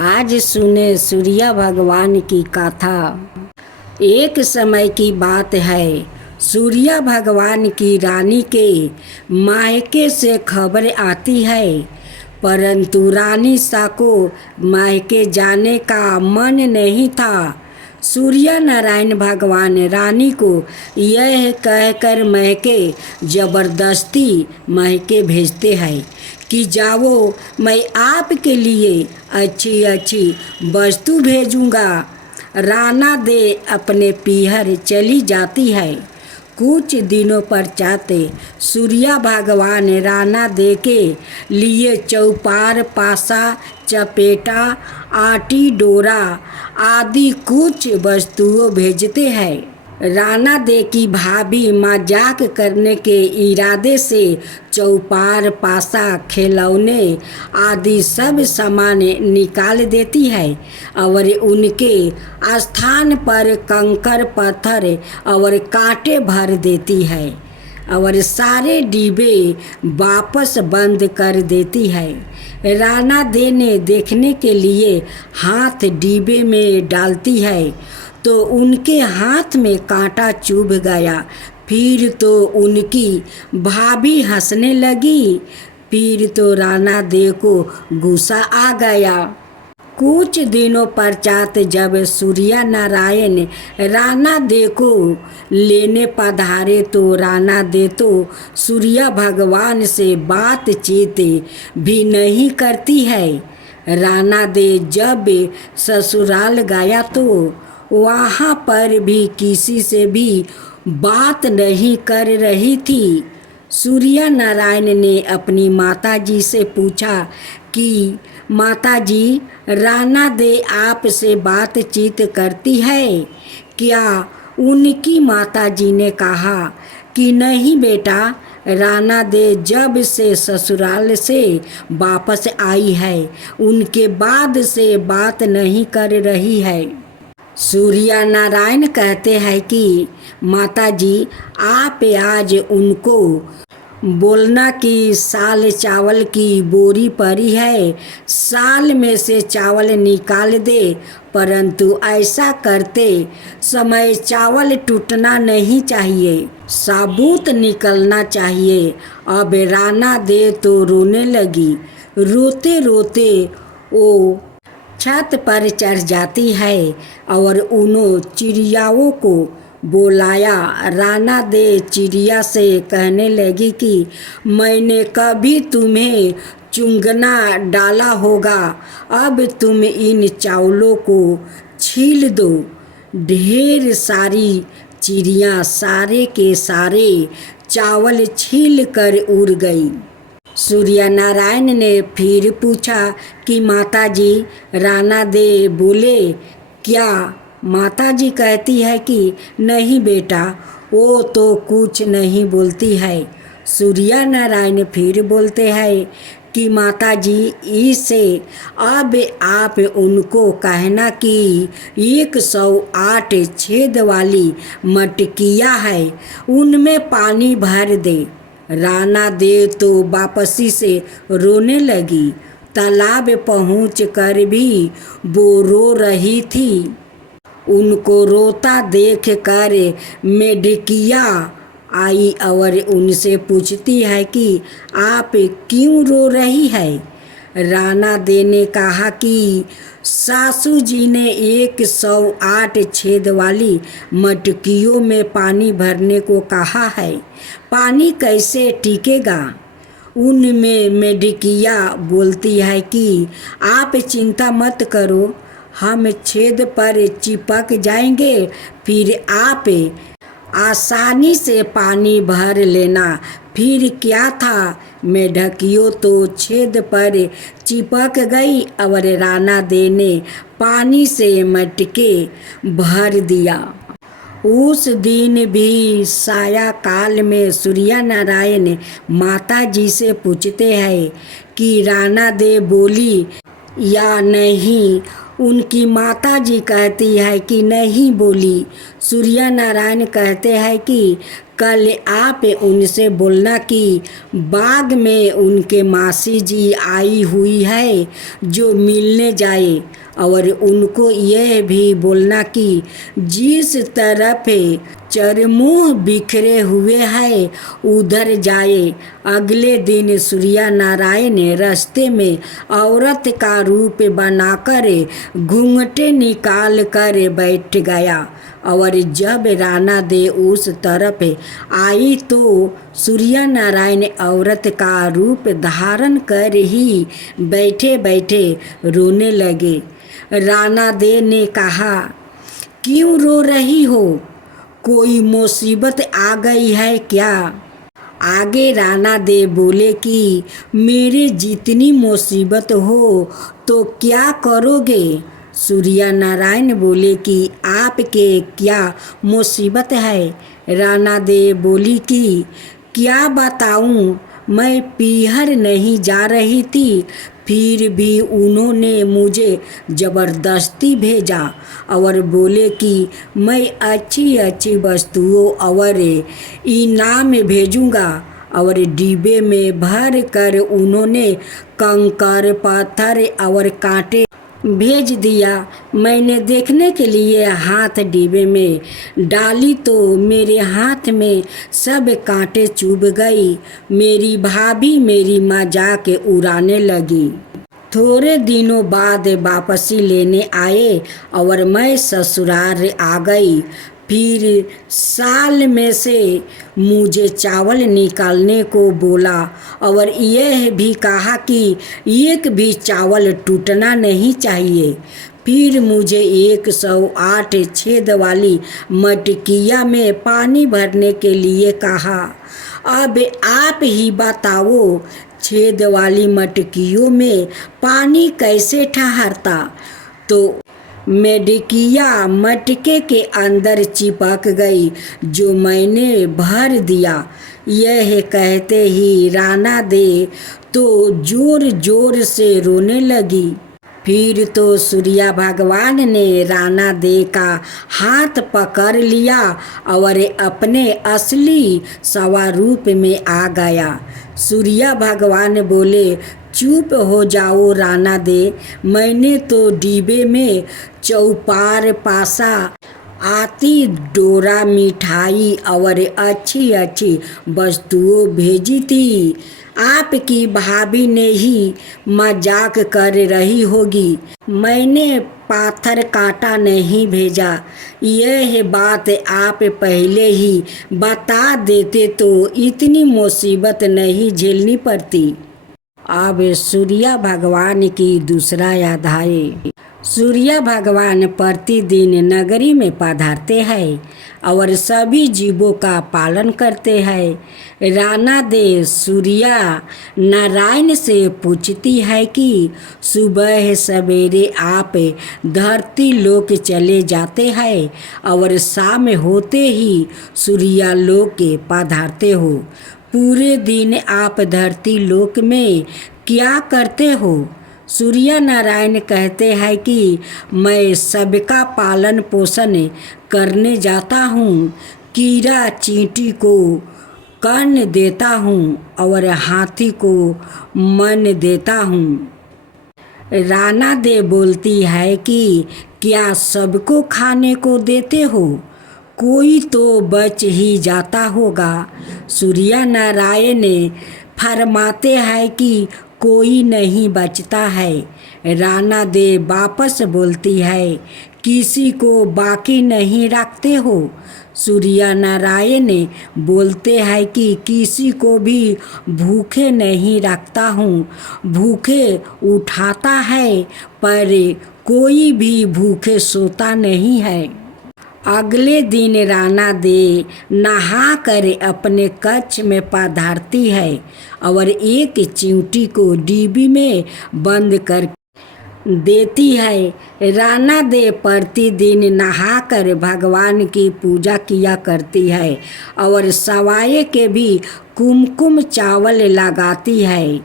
आज सुने सूर्य भगवान की कथा। एक समय की बात है, सूर्य भगवान की रानी के मायके से खबर आती है, परंतु रानी सा को मायके जाने का मन नहीं था। सूर्य नारायण भगवान रानी को यह कहकर मायके जबरदस्ती मायके भेजते हैं कि जाओ, मैं आपके लिए अच्छी अच्छी वस्तु भेजूँगा। राना दे अपने पीहर चली जाती है। कुछ दिनों पश्चात सूर्य भगवान राना दे के लिए चौपार, पासा, चपेटा, आटी, डोरा आदि कुछ वस्तुओं भेजते हैं। राना दे की भाभी मजाक करने के इरादे से चौपार, पासा, खिलौने आदि सब सामान निकाल देती है और उनके स्थान पर कंकड़, पत्थर और कांटे भर देती है और सारे डिब्बे वापस बंद कर देती है। राना दे ने देखने के लिए हाथ डिब्बे में डालती है तो उनके हाथ में कांटा चुभ गया। फिर तो उनकी भाभी हंसने लगी। फिर तो राना दे को गुस्सा आ गया। कुछ दिनों पश्चात जब सूर्य नारायण राना दे को लेने पधारे तो राना दे तो सूर्य भगवान से बातचीत भी नहीं करती है। राना दे जब ससुराल गया तो वहाँ पर भी किसी से भी बात नहीं कर रही थी। सूर्य नारायण ने अपनी माताजी से पूछा कि माताजी, राना दे आपसे बातचीत करती है क्या? उनकी माताजी ने कहा कि नहीं बेटा, राना दे जब से ससुराल से वापस आई है उनके बाद से बात नहीं कर रही है। सूर्य नारायण कहते हैं कि माताजी, आप आज उनको बोलना कि साल चावल की बोरी पड़ी है, साल में से चावल निकाल दे, परंतु ऐसा करते समय चावल टूटना नहीं चाहिए, साबुत निकलना चाहिए। अब राना दे तो रोने लगी। रोते रोते वो छत पर चढ़ जाती है और उन्हों चिड़ियाओं को बुलाया। राना दे चिड़िया से कहने लगी कि मैंने कभी तुम्हें चुंगना डाला होगा, अब तुम इन चावलों को छील दो। ढेर सारी चिड़िया सारे के सारे चावल छील कर उड़ गई। सूर्य नारायण ने फिर पूछा कि माताजी, राना दे बोले क्या? माताजी कहती है कि नहीं बेटा, वो तो कुछ नहीं बोलती है। सूर्य नारायण फिर बोलते हैं कि माताजी, इससे अब आप उनको कहना कि 108 छेद वाली मटकियाँ है, उनमें पानी भर दे। राना दे तो वापसी से रोने लगी। तालाब पहुँच कर भी वो रो रही थी। उनको रोता देख कर मेढकिया आई और उनसे पूछती है कि आप क्यों रो रही है? राना दे ने कहा कि सासू जी ने 108 छेद वाली मटकियों में पानी भरने को कहा है, पानी कैसे टिकेगा? उनमें मेढकिया बोलती है कि आप चिंता मत करो, हम छेद पर चिपक जाएंगे, फिर आप आसानी से पानी भर लेना। फिर क्या था, मेढकियों तो छेद पर चिपक गई और राना दे ने पानी से मटके भर दिया। उस दिन भी साया काल में सूर्य नारायण माता जी से पूछते हैं कि राना दे बोली या नहीं। उनकी माता जी कहती है कि नहीं बोली। सूर्य नारायण कहते हैं कि कल आप उनसे बोलना कि बाग में उनके मासी जी आई हुई है जो मिलने जाए, और उनको यह भी बोलना कि जिस तरफ चरमोह बिखरे हुए है उधर जाए। अगले दिन सूर्य नारायण रास्ते में औरत का रूप बनाकर घूंघटे निकाल कर बैठ गया, और जब राणा दे उस तरफ आई तो सूर्य नारायण औरत का रूप धारण कर ही बैठे बैठे रोने लगे। राणा दे ने कहा, क्यों रो रही हो? कोई मुसीबत आ गई है क्या? आगे राणा दे बोले कि मेरे जितनी मुसीबत हो तो क्या करोगे? सूर्य नारायण बोले कि आपके क्या मुसीबत है? राणा दे बोली कि क्या बताऊं, मैं पीहर नहीं जा रही थी, फिर भी उन्होंने मुझे ज़बरदस्ती भेजा और बोले कि मैं अच्छी अच्छी वस्तुओं और इनाम भेजूंगा, और डिब्बे में भर कर उन्होंने कंकर पत्थर और कांटे भेज दिया। मैंने देखने के लिए हाथ डिब्बे में डाली तो मेरे हाथ में सब कांटे चुभ गई। मेरी भाभी मेरी मजाक उड़ाने लगी। थोड़े दिनों बाद वापसी लेने आए और मैं ससुराल आ गई। फिर साल में से मुझे चावल निकालने को बोला और यह भी कहा कि एक भी चावल टूटना नहीं चाहिए। फिर मुझे 108 छेद वाली मटकिया में पानी भरने के लिए कहा। अब आप ही बताओ, छेद वाली मटकियों में पानी कैसे ठहरता? तो मेडिकिया मटके के अंदर चिपक गई जो मैंने भर दिया। यह कहते ही राणा दे तो जोर जोर से रोने लगी। फिर तो सूर्य भगवान ने राणा दे का हाथ पकड़ लिया और अपने असली स्वरूप में आ गया। सूर्य भगवान बोले, चुप हो जाओ राणा दे, मैंने तो डिब्बे में चौपार पासा आती डोरा मिठाई और अच्छी अच्छी वस्तुओं भेजी थी। आपकी भाभी ने ही मजाक कर रही होगी, मैंने पाथर कांटा नहीं भेजा। यह बात आप पहले ही बता देते तो इतनी मुसीबत नहीं झेलनी पड़ती। अब सूर्य भगवान की दूसरा अध्याय। सूर्य भगवान प्रतिदिन नगरी में पधारते हैं और सभी जीवों का पालन करते हैं। राणा दे सूर्य नारायण से पूछती है कि सुबह सवेरे आप धरती लोक चले जाते हैं और शाम होते ही सूर्य लोक पधारते हो। पूरे दिन आप धरती लोक में क्या करते हो? सूर्य नारायण कहते हैं कि मैं सबका पालन पोषण करने जाता हूँ, कीड़ा चींटी को कर्ण देता हूँ और हाथी को मन देता हूँ। राणा दे बोलती है कि क्या सबको खाने को देते हो? कोई तो बच ही जाता होगा। सूर्य नारायण फरमाते हैं कि कोई नहीं बचता है। राणा दे वापस बोलती है, किसी को बाकी नहीं रखते हो? सूर्य नारायण बोलते हैं कि किसी को भी भूखे नहीं रखता हूँ। भूखे उठाता है पर कोई भी भूखे सोता नहीं है। अगले दिन राणा दे नहा कर अपने कक्ष में पधारती है और एक चिंटी को डिब्बी में बंद कर देती है। राणा दे प्रतिदिन नहाकर भगवान की पूजा किया करती है और सवाए के भी कुमकुम चावल लगाती है।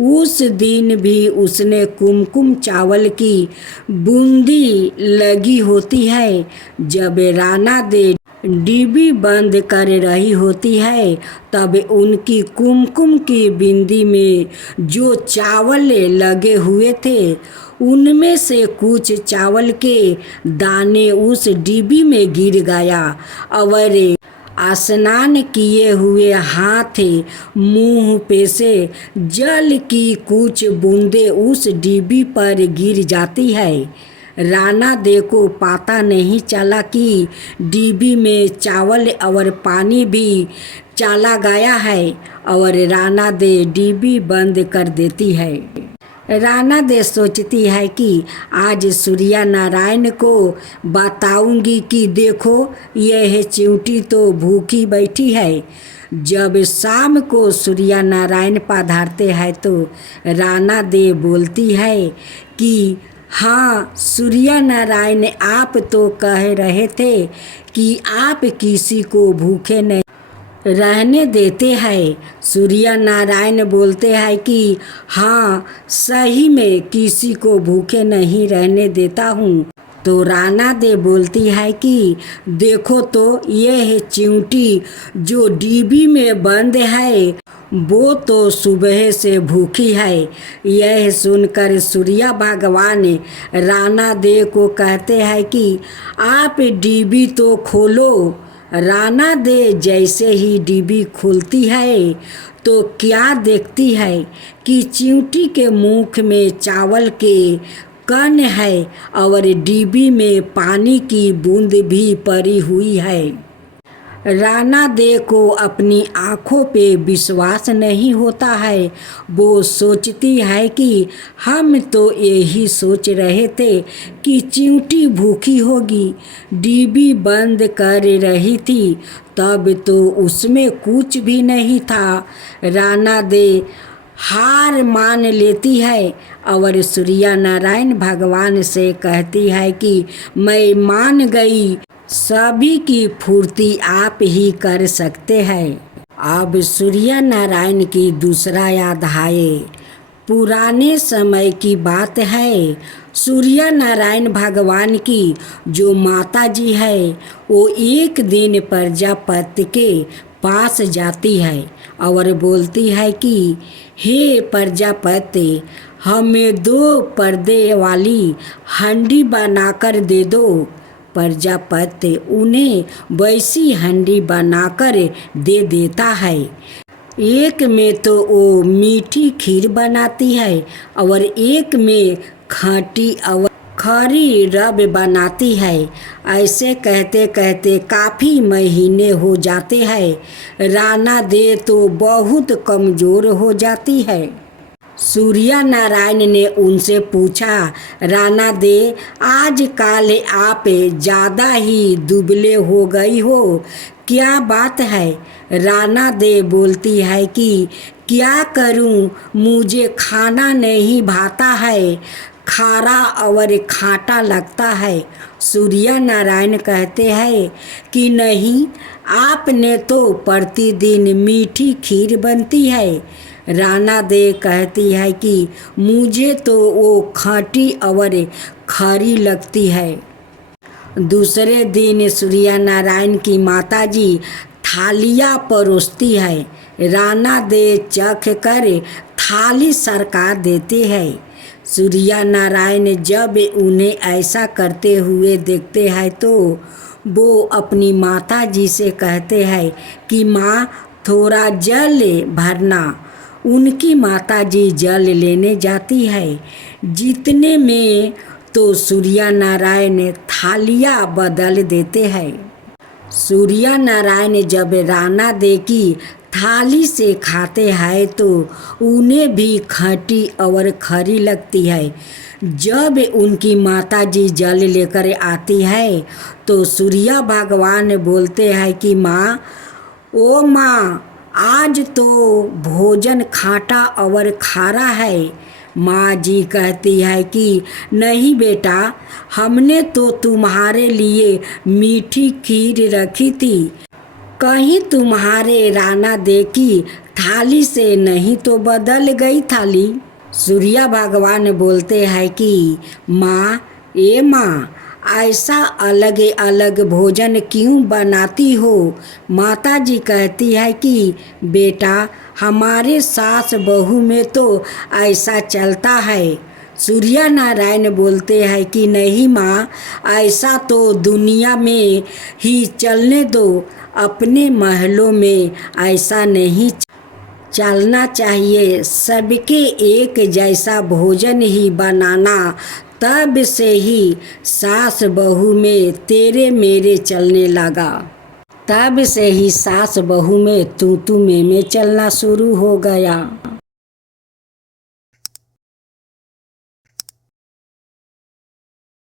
उस दिन भी उसने कुमकुम चावल की बूंदी लगी होती है। जब राणा दे डिब्बी बंद कर रही होती है, तब उनकी कुमकुम की बिंदी में जो चावल लगे हुए थे, उनमें से कुछ चावल के दाने उस डिब्बी में गिर गया और स्नान किए हुए हाथ मुंह पे से जल की कुछ बूंदें उस डिब्बी पर गिर जाती है। राणा दे को पता नहीं चला कि डिब्बी में चावल और पानी भी चला गया है और राणा दे डिब्बी बंद कर देती है। राणा दे सोचती है कि आज सूर्य नारायण को बताऊंगी कि देखो यह चिंटी तो भूखी बैठी है। जब शाम को सूर्य नारायण पधारते हैं तो राणा दे बोलती है कि हाँ सूर्य नारायण, आप तो कह रहे थे कि आप किसी को भूखे नहीं रहने देते हैं। सूर्य नारायण बोलते हैं कि हाँ सही में किसी को भूखे नहीं रहने देता हूँ। तो राणा दे बोलती है कि देखो तो यह चिंटी जो डिब्बी में बंद है वो तो सुबह से भूखी है। यह सुनकर सूर्य भगवान राणा दे को कहते हैं कि आप डिब्बी तो खोलो। राणा दे जैसे ही डिब्बी खुलती है तो क्या देखती है कि चिंटी के मुख में चावल के कण है और डिब्बी में पानी की बूंद भी पड़ी हुई है। राणा दे को अपनी आँखों पे विश्वास नहीं होता है। वो सोचती है कि हम तो यही सोच रहे थे कि चिंटी भूखी होगी, डिब्बी बंद कर रही थी, तब तो उसमें कुछ भी नहीं था। राणा दे हार मान लेती है और सूर्य नारायण भगवान से कहती है कि मैं मान गई, सभी की पूर्ति आप ही कर सकते हैं। अब सूर्य नारायण की दूसरा अध्याय। पुराने समय की बात है। सूर्य नारायण भगवान की जो माता जी है वो एक दिन प्रजापति के पास जाती है और बोलती है कि हे प्रजापति, हमें 2 पर्दे वाली हंडी बनाकर दे दो। प्रजापति उन्हें वैसी हंडी बनाकर दे देता है। एक में तो वो मीठी खीर बनाती है और एक में खट्टी और खरी रब बनाती है। ऐसे कहते कहते काफ़ी महीने हो जाते हैं। राणा दे तो बहुत कमज़ोर हो जाती है। सूर्य नारायण ने उनसे पूछा, राणा दे आजकल आप ज़्यादा ही दुबले हो गई हो, क्या बात है? राणा दे बोलती है कि क्या करूं, मुझे खाना नहीं भाता है, खारा और खाटा लगता है। सूर्य नारायण कहते हैं कि नहीं, आपने तो प्रतिदिन मीठी खीर बनती है। राणा दे कहती है कि मुझे तो वो खट्टी और खरी लगती है। दूसरे दिन सूर्य नारायण की माताजी थालियाँ परोसती है। राणा दे चख कर थाली सरका देते हैं। सूर्य नारायण जब उन्हें ऐसा करते हुए देखते हैं तो वो अपनी माताजी से कहते हैं कि माँ थोड़ा जल भरना। उनकी माताजी जल लेने जाती है। जितने में तो सूर्य नारायण थालियाँ बदल देते हैं। सूर्य नारायण जब राणा दे की थाली से खाते हैं तो उन्हें भी खट्टी और खरी लगती है। जब उनकी माताजी जल लेकर आती है तो सूर्य भगवान बोलते हैं कि माँ, ओ माँ, आज तो भोजन खाटा और खारा है। माँ जी कहती है कि नहीं बेटा, हमने तो तुम्हारे लिए मीठी खीर रखी थी, कहीं तुम्हारे राणा दे की थाली से नहीं तो बदल गई थाली। सूर्य भगवान बोलते हैं कि माँ, ए माँ, ऐसा अलग अलग भोजन क्यों बनाती हो? माता जी कहती है कि बेटा, हमारे सास बहू में तो ऐसा चलता है। सूर्य नारायण बोलते हैं कि नहीं माँ, ऐसा तो दुनिया में ही चलने दो, अपने महलों में ऐसा नहीं चलना चाहिए। सबके एक जैसा भोजन ही बनाना, तब से ही सास बहू में तेरे मेरे चलने लगा। तब से ही सास बहू में तू मैं चलना शुरू हो गया।